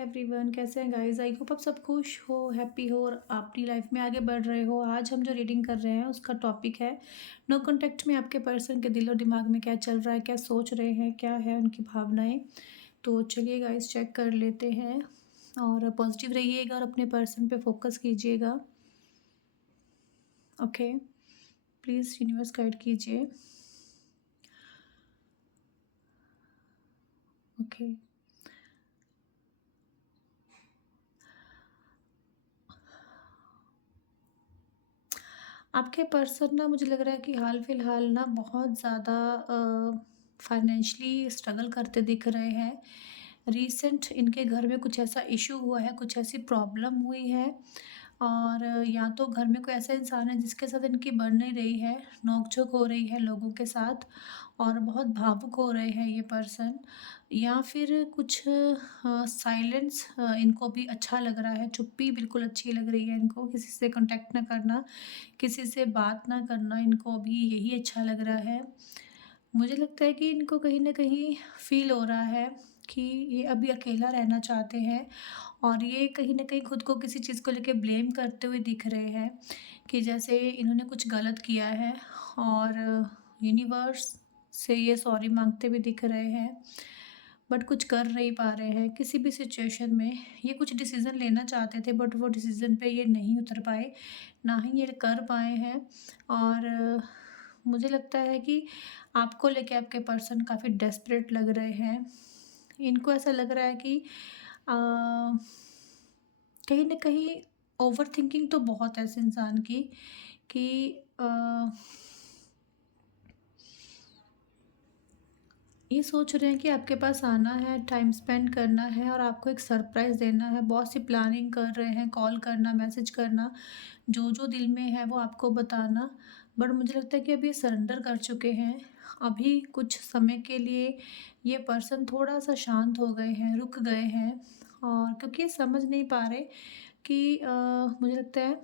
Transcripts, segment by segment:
Everyone, कैसे हैं guys. I hope आप सब खुश हो, हैप्पी हो और अपनी लाइफ में आगे बढ़ रहे हो। आज हम जो रीडिंग कर रहे हैं उसका टॉपिक है नो कॉन्टैक्ट में आपके पर्सन के दिल और दिमाग में क्या चल रहा है, क्या सोच रहे हैं, क्या है उनकी भावनाएं। तो चलिए गाइस चेक कर लेते हैं और पॉजिटिव रहिएगा और अपने पर्सन पे फोकस कीजिएगा। ओके, प्लीज़ यूनिवर्स गाइड कीजिए। ओके, आपके पर्सन ना मुझे लग रहा है कि हाल फिलहाल ना बहुत ज़्यादा फाइनेंशियली स्ट्रगल करते दिख रहे हैं। रिसेंट इनके घर में कुछ ऐसा इशू हुआ है, कुछ ऐसी प्रॉब्लम हुई है और या तो घर में कोई ऐसा इंसान है जिसके साथ इनकी बन नहीं रही है, नोक-झोंक हो रही है लोगों के साथ और बहुत भावुक हो रहे हैं ये पर्सन, या फिर कुछ साइलेंस इनको भी अच्छा लग रहा है, चुप्पी बिल्कुल अच्छी लग रही है इनको, किसी से कॉन्टैक्ट ना करना, किसी से बात ना करना इनको अभी यही अच्छा लग रहा है। मुझे लगता है कि इनको कहीं न कहीं फ़ील हो रहा है कि ये अभी अकेला रहना चाहते हैं और ये कहीं न कहीं खुद को किसी चीज़ को लेके ब्लेम करते हुए दिख रहे हैं कि जैसे इन्होंने कुछ गलत किया है और यूनिवर्स से ये सॉरी माँगते हुए दिख रहे हैं, बट कुछ कर नहीं पा रहे हैं किसी भी सिचुएशन में। ये कुछ डिसीज़न लेना चाहते थे बट वो डिसीज़न पे ये नहीं उतर पाए, ना ही ये कर पाए हैं और मुझे लगता है कि आपको लेके आपके पर्सन काफ़ी डेस्परेट लग रहे हैं। इनको ऐसा लग रहा है कि कहीं न कहीं ओवरथिंकिंग तो बहुत है इस इंसान की कि अ ये सोच रहे हैं कि आपके पास आना है, टाइम स्पेंड करना है और आपको एक सरप्राइज़ देना है। बहुत सी प्लानिंग कर रहे हैं, कॉल करना, मैसेज करना, जो-जो दिल में है वो आपको बताना। बट मुझे लगता है कि अब ये सरेंडर कर चुके हैं। अभी कुछ समय के लिए ये पर्सन थोड़ा-सा शांत हो गए हैं, रुक गए हैं और क्योंकि ये समझ नहीं पा रहे कि मुझे लगता है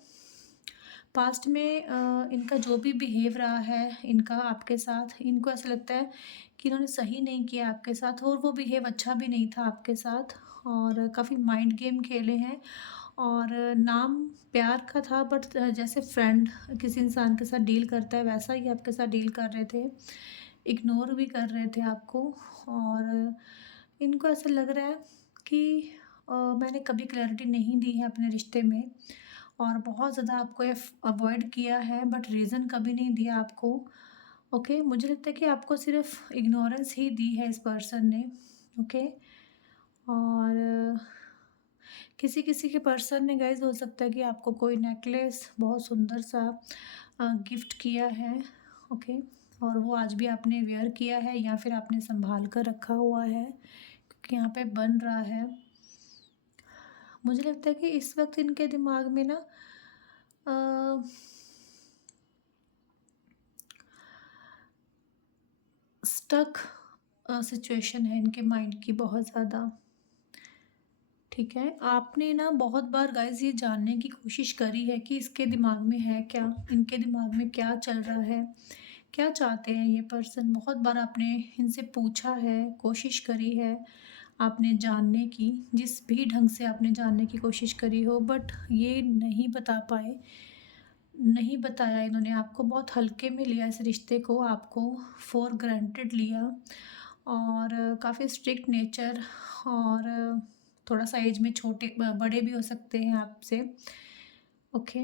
पास्ट में इनका जो भी बिहेव रहा है इनका आपके साथ, इनको ऐसा लगता है कि इन्होंने सही नहीं किया आपके साथ और वो बिहेव अच्छा भी नहीं था आपके साथ और काफ़ी माइंड गेम खेले हैं और नाम प्यार का था बट जैसे फ्रेंड किसी इंसान के साथ डील करता है वैसा ही आपके साथ डील कर रहे थे, इग्नोर भी कर रहे थे आपको और इनको ऐसा लग रहा है कि मैंने कभी क्लैरिटी नहीं दी है अपने रिश्ते में और बहुत ज़्यादा आपको ये अवॉइड किया है बट रीज़न कभी नहीं दिया आपको। ओके, मुझे लगता है कि आपको सिर्फ़ इग्नोरेंस ही दी है इस पर्सन ने। ओके, और किसी-किसी के पर्सन ने गाइज़ हो सकता है कि आपको कोई नेकलेस बहुत सुंदर सा गिफ्ट किया है। ओके, और वो आज भी आपने वियर किया है या फिर आपने सँभाल कर रखा हुआ है क्योंकि यहाँ पे बन रहा है। मुझे लगता है कि इस वक़्त इनके दिमाग में ना अ, स्टक सिचुएशन है इनके माइंड की बहुत ज़्यादा। ठीक है, आपने ना बहुत बार गाइज़ ये जानने की कोशिश करी है कि इसके दिमाग में है क्या? इनके दिमाग में क्या चल रहा है? क्या चाहते हैं ये पर्सन? बहुत बार आपने इनसे पूछा है, कोशिश करी है आपने जानने की, जिस भी ढंग से आपने जानने की कोशिश करी हो बट ये नहीं बता पाए। नहीं बताया इन्होंने आपको, बहुत हल्के में लिया इस रिश्ते को, आपको फॉर ग्रांटेड लिया और काफ़ी स्ट्रिक्ट नेचर और थोड़ा-सा एज में छोटे बड़े भी हो सकते हैं आपसे। ओके।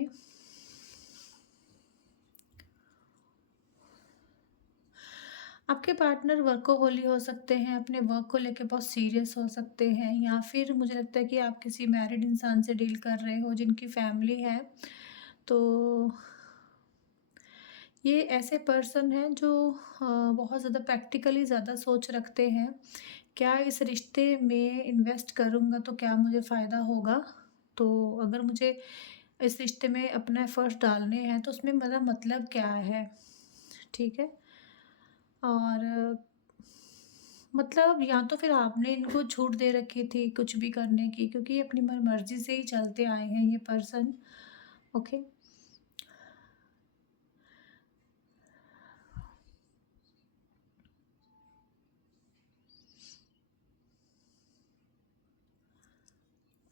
आपके पार्टनर वर्कोहॉली हो सकते हैं, अपने वर्क को लेके बहुत सीरियस हो सकते हैं या फिर मुझे लगता है कि आप किसी मैरिड इंसान से डील कर रहे हो जिनकी फैमिली है। तो ये ऐसे पर्सन हैं जो बहुत ज़्यादा प्रैक्टिकली ज़्यादा सोच रखते हैं। क्या इस रिश्ते में इन्वेस्ट करूँगा तो क्या मुझे फ़ायदा होगा? तो अगर मुझे इस रिश्ते में अपना एफ़र्ट्स डालने हैं तो उसमें मेरा मतलब क्या है? ठीक है? और मतलब या तो फिर आपने इनको छूट दे रखी थी कुछ भी करने की क्योंकि ये अपनी मर्ज़ी से ही चलते आए हैं ये पर्सन। ओके।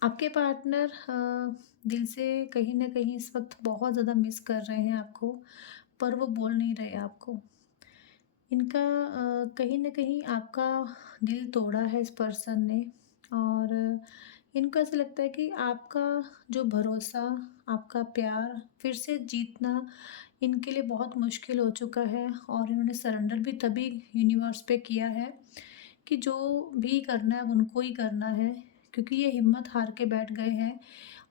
आपके पार्टनर दिल से कहीं न कहीं इस वक़्त बहुत ज़्यादा मिस कर रहे हैं आपको, पर वो बोल नहीं रहे आपको। इनका कहीं न कहीं आपका दिल तोड़ा है इस पर्सन ने, और इनको ऐसा लगता है कि आपका जो भरोसा, आपका प्यार फिर से जीतना इनके लिए बहुत मुश्किल हो चुका है, और इन्होंने सरेंडर भी तभी यूनिवर्स पे किया है कि जो भी करना है अब उनको ही करना है, क्योंकि ये हिम्मत हार के बैठ गए हैं।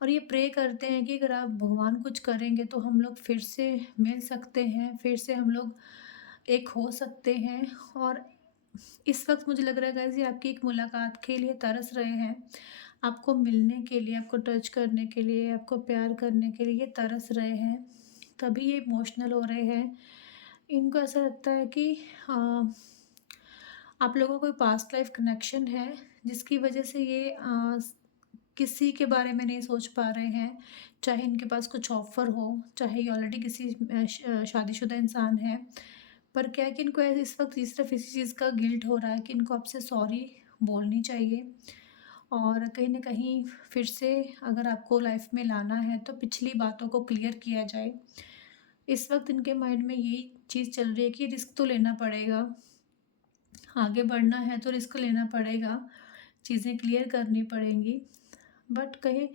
और ये प्रे करते हैं कि अगर आप भगवान कुछ करेंगे तो हम लोग फिर से मिल सकते हैं, फिर से हम लोग एक हो सकते हैं। और इस वक़्त मुझे लग रहा है गाइज़ ये आपकी एक मुलाकात के लिए तरस रहे हैं। आपको मिलने के लिए, आपको टच करने के लिए, आपको प्यार करने के लिए ये तरस रहे हैं, तभी ये इमोशनल हो रहे हैं। इनको ऐसा लगता है कि अ, आप लोगों को कोई पास्ट लाइफ़ कनेक्शन है, जिसकी वज़ह से ये किसी के बारे में नहीं सोच पा रहे हैं। चाहे इनके पास कुछ ऑफ़र हो, चाहे ये ऑलरेडी किसी शादीशुदा इंसान है। पर क्या है कि इनको इस वक़्त सिर्फ़ इसी चीज़ का गिल्ट हो रहा है कि इनको आपसे सॉरी बोलनी चाहिए। और कहीं न कहीं फिर से अगर आपको लाइफ़ में लाना है तो पिछली बातों को क्लियर किया जाए। इस वक़्त इनके माइंड में यही चीज़ चल रही है कि रिस्क तो लेना पड़ेगा, आगे बढ़ना है तो रिस्क लेना पड़ेगा, चीज़ें क्लियर करनी पड़ेंगी। बट कहीं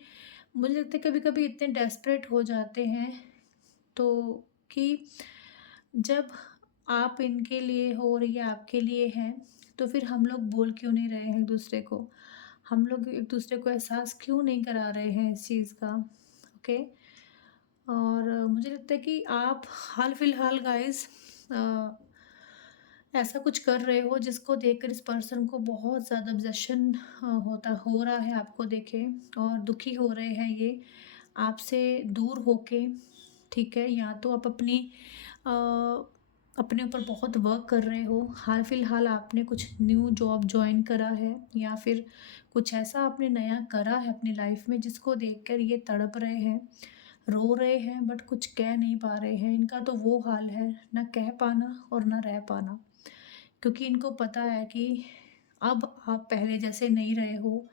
मुझे लगता है कभी-कभी इतने डेस्परेट हो जाते हैं तो कि जब आप इनके लिए हो और ये आपके लिए हैं, तो फिर हम लोग बोल क्यों नहीं रहे हैं एक-दूसरे को? हम लोग एक-दूसरे को एहसास क्यों नहीं करा रहे हैं इस चीज़ का? ओके? और मुझे लगता है कि आप हाल-फिलहाल गाइज़ अ, ऐसा कुछ कर रहे हो जिसको देखकर इस पर्सन को बहुत ज़्यादा ऑब्सेशन हो रहा है आपको देखे, और दुखी हो रहे हैं ये आपसे दूर होके। ठीक है, या तो आप अ, अपने ऊपर बहुत वर्क कर रहे हो, हाल फिलहाल आपने कुछ न्यू जॉब जॉइन करा है, या फिर कुछ ऐसा आपने नया करा है अपनी लाइफ में जिसको देखकर ये तड़प रहे हैं, रो रहे हैं, बट कुछ कह नहीं पा रहे हैं। इनका तो वो हाल है, ना कह पाना और ना रह पाना, क्योंकि इनको पता है कि अब आप पहले जैसे नहीं रहे हो।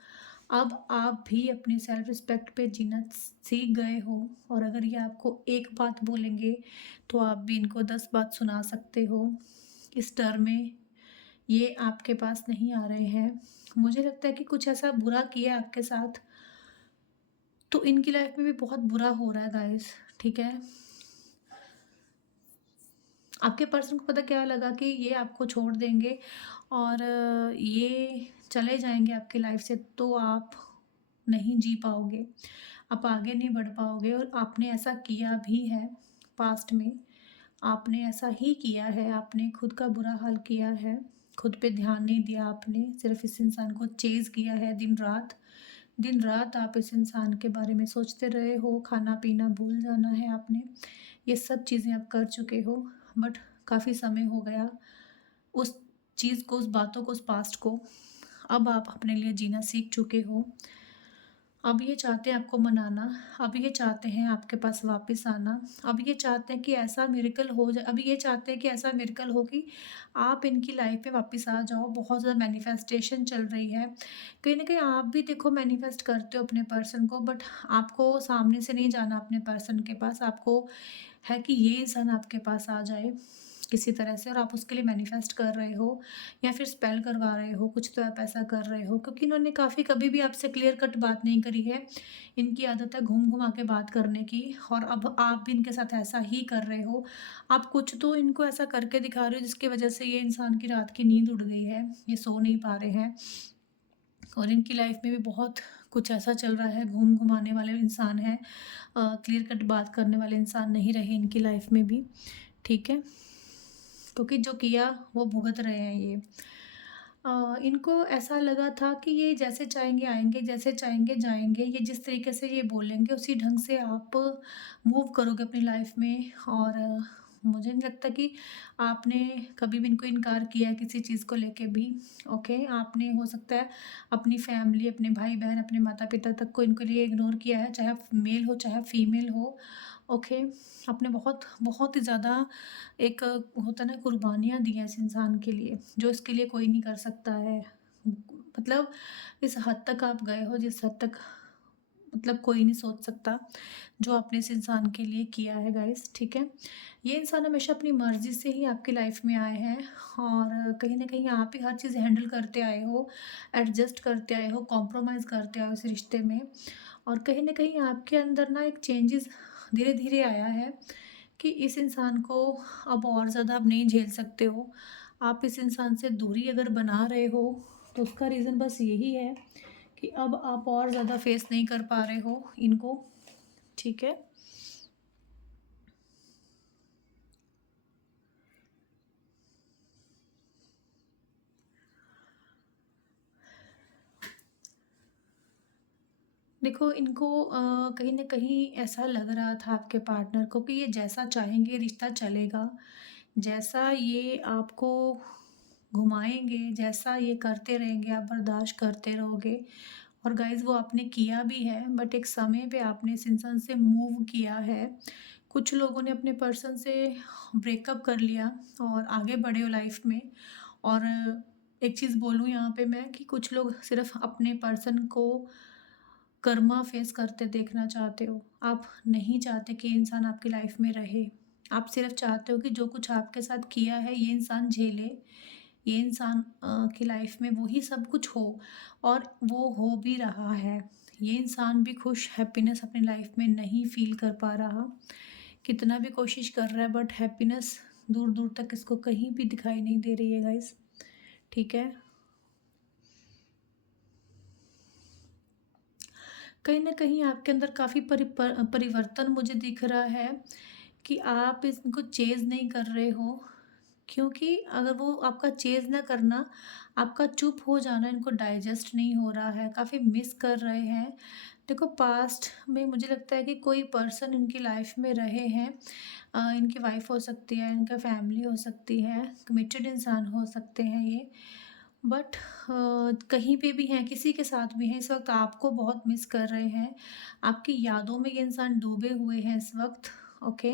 अब आप भी अपनी सेल्फ रिस्पेक्ट पे जीना सीख गए हो, और अगर ये आपको एक बात बोलेंगे, तो आप भी इनको 10 बात सुना सकते हो। इस डर में ये आपके पास नहीं आ रहे हैं। मुझे लगता है कि कुछ ऐसा बुरा किया है आपके साथ, तो इनकी लाइफ में भी बहुत बुरा हो रहा है गाइस, ठीक है? आपके पर्सन को पता क्या लगा कि ये आपको छोड़ देंगे और ये चले जाएँगे आपकी लाइफ से, तो आप नहीं जी पाओगे, आप आगे नहीं बढ़ पाओगे, और आपने ऐसा किया भी है पास्ट में। आपने ऐसा ही किया है, आपने खुद का बुरा हाल किया है, खुद पे ध्यान नहीं दिया आपने, सिर्फ़ इस इंसान को चेज़ किया है दिन-रात। दिन-रात आप इस इंसान के बारे में सोचते रहे हो, खाना-पीना भूल जाना है आपने। ये सब चीज़ें आप कर चुके हो, बट काफ़ी समय हो गया उस चीज़ को, उस बातों को, उस पास्ट को। अब आप अपने लिए जीना सीख चुके हो। अब ये चाहते हैं आपको मनाना, अब ये चाहते हैं आपके पास वापस आना, अब ये चाहते हैं कि ऐसा मिरेकल हो जाए, अब ये चाहते हैं कि ऐसा मिरेकल हो कि आप इनकी लाइफ में वापस आ जाओ। बहुत ज़्यादा मैनिफेस्टेशन चल रही है। कहीं न कहीं आप भी देखो मैनिफेस्ट करते हो अपने पर्सन को, बट आपको सामने से नहीं जाना अपने पर्सन के पास, आपको है कि ये इंसान आपके पास आ जाए किसी तरह से, और आप उसके लिए मैनिफेस्ट कर रहे हो या फिर स्पेल करवा रहे हो, कुछ तो आप ऐसा कर रहे हो, क्योंकि इन्होंने काफ़ी कभी भी आपसे क्लियर कट बात नहीं करी है। इनकी आदत है घूम-घुमा के बात करने की, और अब आप भी इनके साथ ऐसा ही कर रहे हो। आप कुछ तो इनको ऐसा करके दिखा रहे हो जिसकी वजह से ये इंसान की रात की नींद उड़ गई है, ये सो नहीं पा रहे हैं, और इनकी लाइफ में भी बहुत कुछ ऐसा चल रहा है, घूम-घुमाने वाले इंसान हैं, क्लियर कट बात करने वाले इंसान नहीं रहे इनकी लाइफ में भी, ठीक है? क्योंकि जो किया वो भुगत रहे हैं ये। इनको ऐसा लगा था कि ये जैसे चाहेंगे आएँगे, जैसे चाहेंगे जाएँगे, ये जिस तरीके से ये बोलेंगे उसी ढंग से आप मूव करोगे अपनी लाइफ में, और मुझे नहीं लगता कि आपने कभी भी इनको इनकार किया है किसी चीज़ को लेके भी। ओके, आपने हो सकता है अपनी फैमिली, अपने भाई-बहन, अपने माता-पिता तक को इनके लिए इग्नोर किया है, चाहे मेल हो चाहे फीमेल हो। ओके, आपने बहुत बहुत ही ज़्यादा एक होता है ना कुर्बानियाँ दी हैं इस इंसान के लिए, जो इसके लिए कोई नहीं कर सकता है। मतलब इस हद तक आप गए हो जिस हद तक मतलब कोई नहीं सोच सकता जो आपने इस इंसान के लिए किया है गाइस, ठीक है। ये इंसान हमेशा अपनी मर्ज़ी से ही आपकी लाइफ में आए हैं और कहीं न कहीं आप ही हर चीज़ हैंडल करते आए हो, एडजस्ट करते आए हो, कॉम्प्रोमाइज़ करते आए हो इस रिश्ते में। और कहीं न कहीं आपके अंदर ना एक चेंजेज़ धीरे-धीरे आया है कि इस इंसान को अब और ज़्यादा आप नहीं झेल सकते हो। आप इस इंसान से दूरी अगर बना रहे हो, तो उसका रीज़न बस यही है कि अब आप और ज़्यादा फेस नहीं कर पा रहे हो इनको, ठीक है? देखो इनको कहीं न कहीं ऐसा लग रहा था आपके पार्टनर को कि ये जैसा चाहेंगे रिश्ता चलेगा। जैसा ये आपको घुमाएँगे, जैसा ये करते रहेंगे, आप बर्दाश्त करते रहोगे। और गाइज़ वो आपने किया भी है, बट एक समय पे आपने इस इंसान से मूव किया है। कुछ लोगों ने अपने पर्सन से ब्रेकअप कर लिया और आगे बढ़े हो लाइफ़ में। और एक चीज़ बोलूँ यहाँ पे मैं कि कुछ लोग सिर्फ़ अपने पर्सन को कर्मा फेस करते देखना चाहते हो। आप नहीं चाहते कि ये इंसान आपकी लाइफ में रहे। आप सिर्फ़ चाहते हो कि जो कुछ आपके साथ किया है ये इंसान झेले। ये इंसान की लाइफ में वही सब कुछ हो और वो हो भी रहा है। ये इंसान भी खुश हैप्पीनेस अपनी लाइफ में नहीं फ़ील कर पा रहा। कितना भी कोशिश कर रहा है बट हैप्पीनेस दूर-दूर तक इसको कहीं भी दिखाई नहीं दे रही है गाइज़, ठीक है? कहीं न कहीं आपके अंदर काफ़ी परिवर्तन मुझे दिख रहा है कि आप इनको चेज़ नहीं कर रहे हो, क्योंकि अगर वो आपका चेज़ ना करना, आपका चुप हो जाना इनको डाइजेस्ट नहीं हो रहा है, काफ़ी मिस कर रहे हैं। देखो पास्ट में मुझे लगता है कि कोई पर्सन इनकी लाइफ़ में रहे हैं। इनकी वाइफ़ हो सकती है, इनका फैमिली हो सकती है, कमिटेड इंसान हो सकते हैं ये। बट कहीं पे भी हैं, किसी के साथ भी हैं, इस वक़्त आपको बहुत मिस कर रहे हैं। आपकी यादों में ये इंसान डूबे हुए हैं इस वक़्त, ओके।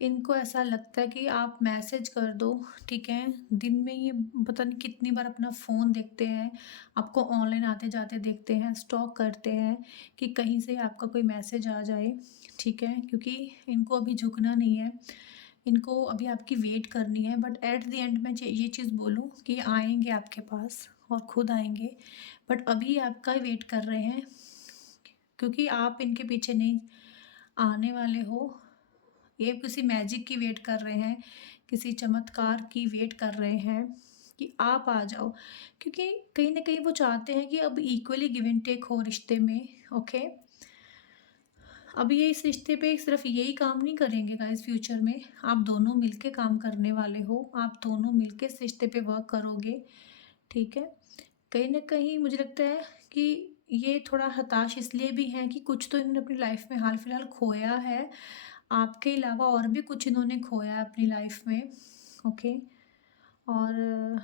इनको ऐसा लगता है कि आप मैसेज कर दो, ठीक है। दिन में ये पता नहीं कितनी बार अपना फ़ोन देखते हैं, आपको ऑनलाइन आते-जाते देखते हैं, स्टॉक करते हैं कि कहीं से आपका कोई मैसेज आ जाए, ठीक है। क्योंकि इनको अभी झुकना नहीं है, इनको अभी आपकी वेट करनी है। बट एट द एंड मैं ये चीज़ बोलूँ कि आएँगे आपके पास और खुद आएँगे, बट अभी आपका ही वेट कर रहे हैं, क्योंकि आप इनके पीछे नहीं आने वाले हो। ये किसी मैजिक की वेट कर रहे हैं, किसी चमत्कार की वेट कर रहे हैं कि आप आ जाओ। क्योंकि कहीं न कहीं वो चाहते हैं कि अब इक्वली गिव एंड टेक हो रिश्ते में, ओके। अब ये इस रिश्ते पे सिर्फ़ यही काम नहीं करेंगे गाइज़, फ्यूचर में आप दोनों मिलके काम करने वाले हो, आप दोनों मिलके इस रिश्ते पे वर्क करोगे, ठीक है? कहीं न कहीं मुझे लगता है कि ये थोड़ा हताश इसलिए भी हैं कि कुछ तो इन्होंने अपनी लाइफ़ में हाल-फिलहाल खोया है, आपके अलावा और भी कुछ इन्होंने खोया है अपनी लाइफ़ में, ओके। और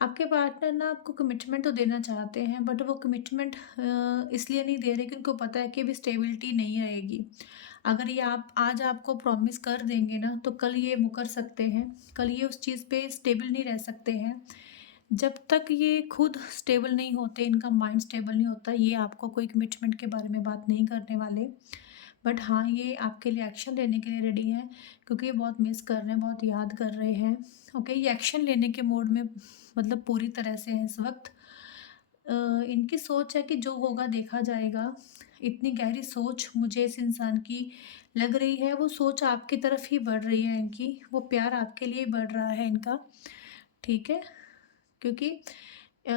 आपके पार्टनर ना आपको कमिटमेंट तो देना चाहते हैं, बट वो कमिटमेंट इसलिए नहीं दे रहे कि उनको पता है कि अभी स्टेबिलिटी नहीं रहेगी। अगर ये आप आज आपको प्रॉमिस कर देंगे ना, तो कल ये मुकर सकते हैं, कल ये उस चीज़ पे स्टेबल नहीं रह सकते हैं। जब तक ये खुद स्टेबल नहीं होते, इनका माइंड स्टेबल नहीं होता, ये आपको कोई कमिटमेंट के बारे में बात नहीं करने वाले। बट हाँ, ये आपके लिए एक्शन लेने के लिए रेडी हैं, क्योंकि ये बहुत मिस कर रहे हैं, बहुत याद कर रहे हैं। ओके, ये एक्शन लेने के मोड में मतलब पूरी तरह से हैं इस वक़्त। इनकी सोच है कि जो होगा देखा जाएगा। इतनी गहरी सोच मुझे इस इंसान की लग रही है, वो सोच आपकी तरफ ही बढ़ रही है इनकी, वो प्यार आपके लिए बढ़ रहा है इनका, ठीक है? क्योंकि अ,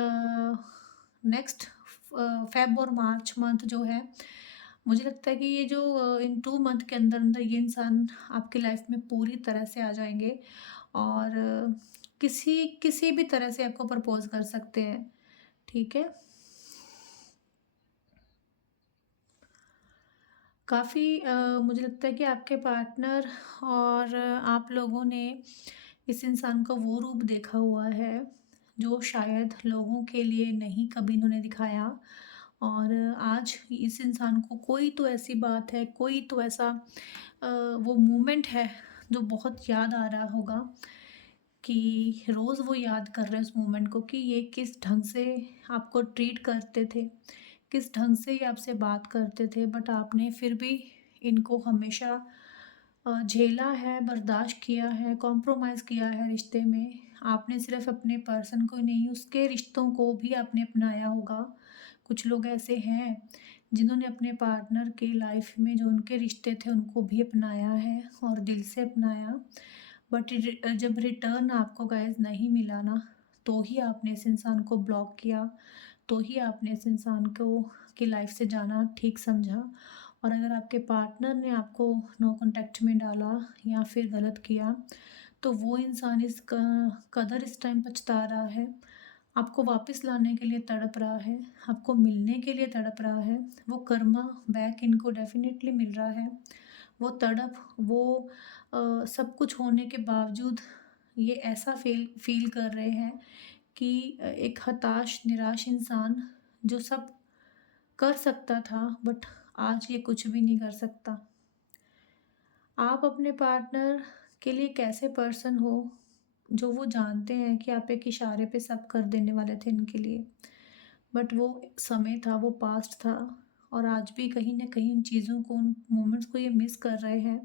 नेक्स्ट फ़ेब और मार्च मंथ जो है, मुझे लगता है कि ये जो इन 2 मंथ के अंदर-अंदर ये इंसान आपकी लाइफ़ में पूरी तरह से आ जाएँगे और किसी किसी भी तरह से आपको प्रपोज़ कर सकते हैं, ठीक है? काफ़ी मुझे लगता है कि आपके पार्टनर और आप लोगों ने इस इंसान का वो रूप देखा हुआ है, जो शायद लोगों के लिए नहीं कभी इन्होंने दिखाया। और आज इस इंसान को कोई तो ऐसी बात है, कोई तो ऐसा वो मोमेंट है, जो बहुत याद आ रहा होगा कि रोज़ वो याद कर रहे हैं उस मोमेंट को कि ये किस ढंग से आपको ट्रीट करते थे, किस ढंग से ये आपसे बात करते थे, बट आपने फिर भी इनको हमेशा झेला है, बर्दाश्त किया है, कॉम्प्रोमाइज़ किया है रिश्ते में। आपने सिर्फ़ अपने पर्सन को ही नहीं, उसके रिश्तों को भी आपने अपनाया होगा। कुछ लोग ऐसे हैं जिन्होंने अपने पार्टनर की लाइफ़ में जो उनके रिश्ते थे उनको भी अपनाया है और दिल से अपनाया। बट जब रिटर्न आपको गाइज़ नहीं मिला ना, तो ही आपने इस इंसान को ब्लॉक किया, तो ही आपने इस इंसान को की लाइफ़ से जाना ठीक समझा। और अगर आपके पार्टनर ने आपको नो कॉन्टैक्ट में डाला या फिर गलत किया, तो वो इंसान इस कदर इस टाइम पछता रहा है, आपको वापस लाने के लिए तड़प रहा है, आपको मिलने के लिए तड़प रहा है। वो कर्मा बैक इनको डेफ़िनेटली मिल रहा है। वो तड़प, वो सब कुछ होने के बावजूद ये ऐसा फ़ील कर रहे हैं कि एक हताश, निराश इंसान जो सब कर सकता था, बट आज ये कुछ भी नहीं कर सकता। आप अपने पार्टनर के लिए एक ऐसे पर्सन हो जो वो जानते हैं कि आप एक इशारे पे सब कर देने वाले थे इनके लिए, बट वो समय था, वो पास्ट था। और आज भी कहीं न कहीं उन चीज़ों को, उन मोमेंट्स को ये मिस कर रहे हैं।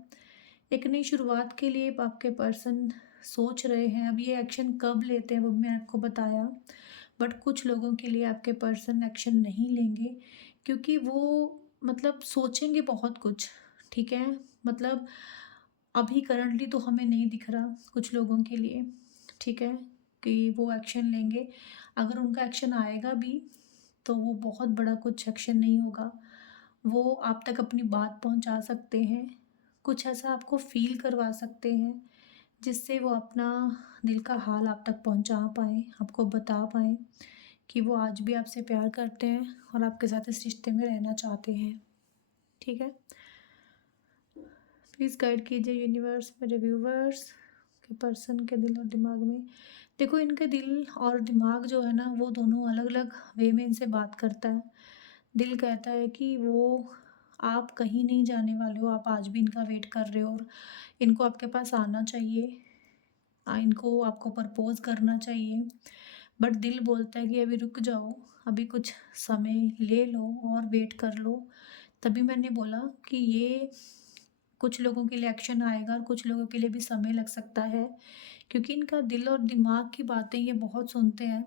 एक नई शुरुआत के लिए आपके पर्सन सोच रहे हैं, अब ये एक्शन कब लेते हैं वो भी मैंने आपको बताया। बट कुछ लोगों के लिए आपके पर्सन एक्शन नहीं लेंगे, क्योंकि वो मतलब सोचेंगे बहुत कुछ, ठीक है? मतलब अभी करंटली तो हमें नहीं दिख रहा कुछ लोगों के लिए, ठीक है? कि वो एक्शन लेंगे। अगर उनका एक्शन आएगा भी, तो वो बहुत बड़ा कुछ एक्शन नहीं होगा। वो आप तक अपनी बात पहुँचा सकते हैं, कुछ ऐसा आपको फ़ील करवा सकते हैं, जिससे वो अपना दिल का हाल आप तक पहुँचा पाएँ, आपको बता पाएँ कि वो आज भी आपसे प्यार करते हैं और आपके साथ इस रिश्ते में रहना चाहते हैं, ठीक है? प्लीज़ गाइड कीजिए यूनिवर्स मेरे व्यूवर्स के पर्सन के दिल और दिमाग में। देखो, इनके दिल और दिमाग जो है ना, वो दोनों अलग-अलग वे में इनसे बात करता है। दिल कहता है कि वो आप कहीं नहीं जाने वाले हो, आप आज भी इनका वेट कर रहे हो और इनको आपके पास आना चाहिए। इनको आपको प्रपोज़ करना चाहिए। बट दिल बोलता है कि अभी रुक जाओ, अभी कुछ समय ले लो और वेट कर लो। तभी मैंने बोला कि ये कुछ लोगों के लिए एक्शन आएगा और कुछ लोगों के लिए भी समय लग सकता है, क्योंकि इनका दिल और दिमाग की बातें ये बहुत सुनते हैं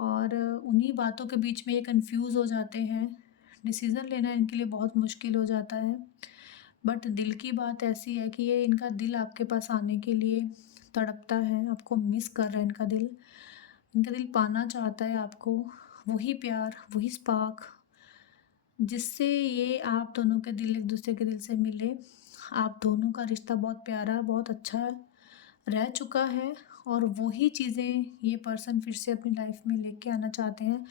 और उन्हीं बातों के बीच में ये कंफ्यूज हो जाते हैं। डिसीज़न लेना इनके लिए बहुत मुश्किल हो जाता है। बट दिल की बात ऐसी है कि ये इनका दिल आपके पास आने के लिए तड़पता है, आपको मिस कर रहा है इनका दिल। इनका दिल पाना चाहता है आपको, वही प्यार, वही स्पार्क जिससे ये आप दोनों के दिल एक दूसरे के दिल से मिले। आप दोनों का रिश्ता बहुत प्यारा, बहुत अच्छा रह चुका है और वही चीज़ें ये पर्सन फिर से अपनी लाइफ में लेके आना चाहते हैं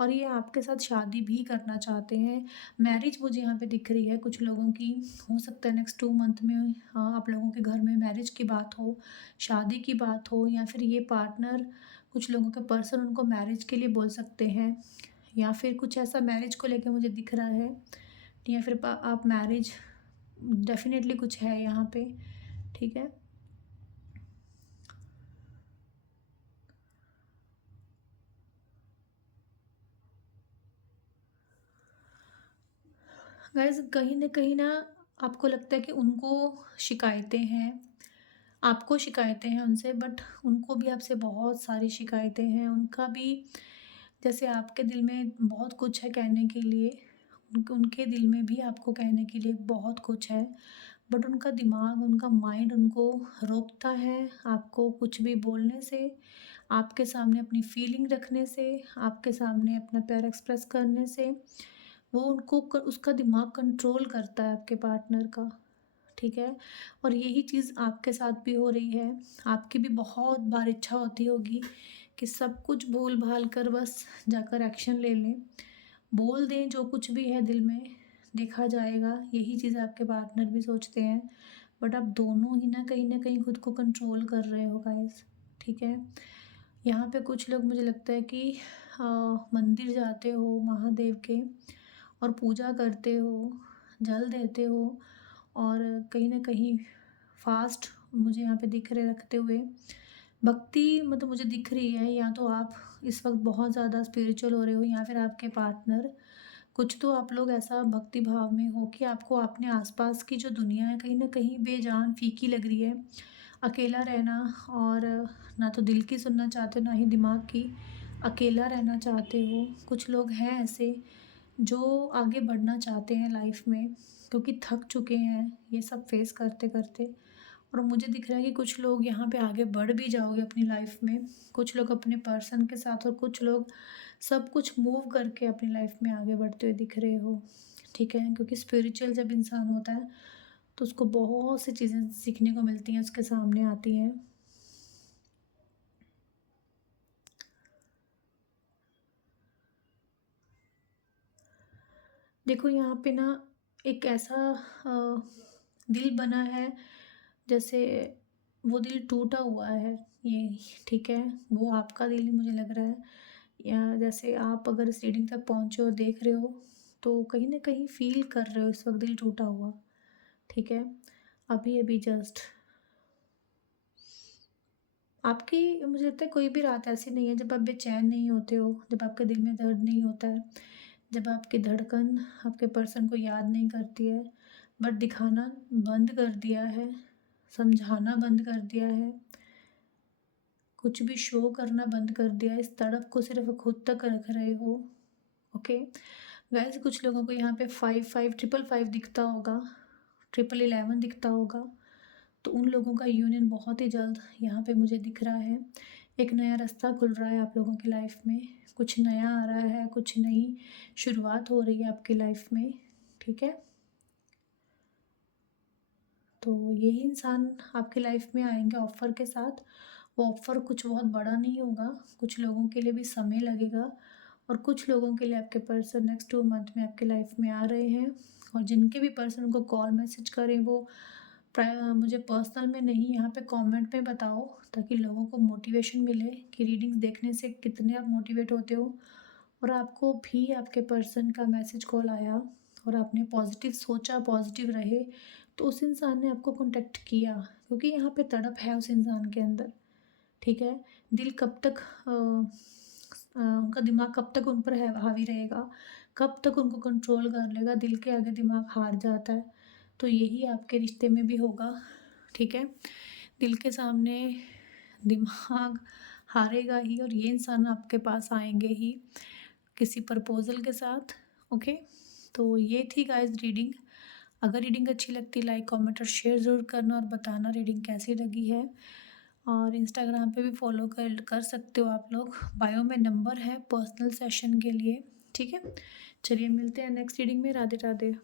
और ये आपके साथ शादी भी करना चाहते हैं। मैरिज मुझे यहाँ पे दिख रही है कुछ लोगों की। हो सकता है नेक्स्ट 2 मंथ में आप लोगों के घर में मैरिज की बात हो, शादी की बात हो, या फिर ये पार्टनर, कुछ लोगों के पर्सन उनको मैरिज के लिए बोल सकते हैं, या फिर कुछ ऐसा मैरिज को लेके मुझे दिख रहा है, या फिर आप मैरिज डेफ़िनेटली कुछ है यहाँ पे, ठीक है? गाइज़, कहीं न आपको लगता है कि उनको शिकायतें हैं, आपको शिकायतें हैं उनसे, बट उनको भी आपसे बहुत सारी शिकायतें हैं। उनका भी जैसे आपके दिल में बहुत कुछ है कहने के लिए, उनके दिल में भी आपको कहने के लिए बहुत कुछ है। बट उनका दिमाग, उनका माइंड उनको रोकता है आपको कुछ भी बोलने से, आपके सामने अपनी फीलिंग रखने से, आपके सामने अपना प्यार एक्सप्रेस करने से। वो उनको उसका दिमाग कंट्रोल करता है आपके पार्टनर का, ठीक है? और यही चीज़ आपके साथ भी हो रही है। आपकी भी बहुत बार इच्छा होती होगी कि सब कुछ भूल भाल कर बस जाकर एक्शन ले लें, बोल दें जो कुछ भी है दिल में, देखा जाएगा। यही चीज़ आपके पार्टनर भी सोचते हैं, बट आप दोनों ही ना कहीं न कहीं खुद को कंट्रोल कर रहे हो गाइज़, ठीक है? यहाँ पे कुछ लोग, मुझे लगता है कि अ, मंदिर जाते हो महादेव के और पूजा करते हो, जल देते हो और कहीं न कहीं फ़ास्ट मुझे यहाँ पे दिख रहे रखते हुए। भक्ति मतलब मुझे दिख रही है, या तो आप इस वक़्त बहुत ज़्यादा स्पिरिचुअल हो रहे हो या फिर आपके पार्टनर कुछ तो आप लोग ऐसा भक्ति भाव में हो कि आपको अपने आसपास की जो दुनिया है कहीं न कहीं बेजान, फीकी लग रही है। अकेला रहना और ना तो दिल की सुनना चाहते हो, ना ही दिमाग की। अकेला रहना चाहते हो। कुछ लोग हैं ऐसे जो आगे बढ़ना चाहते हैं लाइफ़ में क्योंकि थक चुके हैं ये सब फेस करते-करते। और मुझे दिख रहा है कि कुछ लोग यहाँ पे आगे बढ़ भी जाओगे अपनी लाइफ़ में। कुछ लोग अपने पर्सन के साथ और कुछ लोग सब कुछ मूव करके अपनी लाइफ़ में आगे बढ़ते हुए दिख रहे हो, ठीक है? क्योंकि स्पिरिचुअल जब इंसान होता है, तो उसको बहुत सी चीज़ें सीखने को मिलती हैं, उसके सामने आती हैं। देखो यहाँ पे ना एक ऐसा अ, दिल बना है, जैसे वो दिल टूटा हुआ है ये, ठीक है? वो आपका दिल ही मुझे लग रहा है, या जैसे आप अगर इस रीडिंग तक पहुँचे और देख रहे हो, तो कहीं न कहीं फ़ील कर रहे हो इस वक़्त दिल टूटा हुआ, ठीक है? अभी-अभी जस्ट आपकी मुझे लगता है कोई भी रात ऐसी नहीं है जब आप बेचैन नहीं होते हो, जब आपके दिल में दर्द नहीं होता है, जब आपकी धड़कन आपके पर्सन को याद नहीं करती है, बट दिखाना बंद कर दिया है, समझाना बंद कर दिया है, कुछ भी शो करना बंद कर दिया है, इस तड़प को सिर्फ़ खुद तक रख रहे हो, ओके? गाइस कुछ लोगों को यहाँ पे 55 555 दिखता होगा, 1111 दिखता होगा, तो उन लोगों का यूनियन बहुत ही जल्द यहाँ पे मुझे दिख रहा है। एक नया रास्ता खुल रहा है आप लोगों की लाइफ में, कुछ नया आ रहा है, कुछ नई शुरुआत हो रही है आपकी लाइफ में, ठीक है? तो यही इंसान आपकी लाइफ में आएँगे ऑफ़र के साथ। वो ऑफ़र कुछ बहुत बड़ा नहीं होगा, कुछ लोगों के लिए भी समय लगेगा और कुछ लोगों के लिए आपके पर्सन नेक्स्ट 2 मंथ में आपकी लाइफ में आ रहे हैं। और जिनके भी पर्सन को कॉल मैसेज करें वो मुझे पर्सनल में नहीं, यहाँ पे कमेंट में बताओ, ताकि लोगों को मोटिवेशन मिले कि रीडिंग्स देखने से कितने आप मोटिवेट होते हो और आपको भी आपके पर्सन का मैसेज कॉल आया और आपने पॉजिटिव सोचा, पॉजिटिव रहे, तो उस इंसान ने आपको कॉन्टैक्ट किया, क्योंकि यहाँ पे तड़प है उस इंसान के अंदर, ठीक है? दिल कब तक उनका दिमाग कब तक उन पर है हावी रहेगा, कब तक उनको कंट्रोल कर लेगा, दिल के आगे दिमाग हार जाता है। तो यही आपके रिश्ते में भी होगा, ठीक है? दिल के सामने दिमाग हारेगा ही और ये इंसान आपके पास आएँगे ही किसी प्रपोज़ल के साथ, ओके? तो ये थी गाइज़ रीडिंग। अगर रीडिंग अच्छी लगती लाइक, कमेंट और शेयर ज़रूर करना और बताना रीडिंग कैसी लगी है। और इंस्टाग्राम पे भी फॉलो कर कर सकते हो आप लोग, बायो में नंबर है पर्सनल सेशन के लिए, ठीक है? चलिए मिलते हैं नेक्स्ट रीडिंग में। राधे राधे।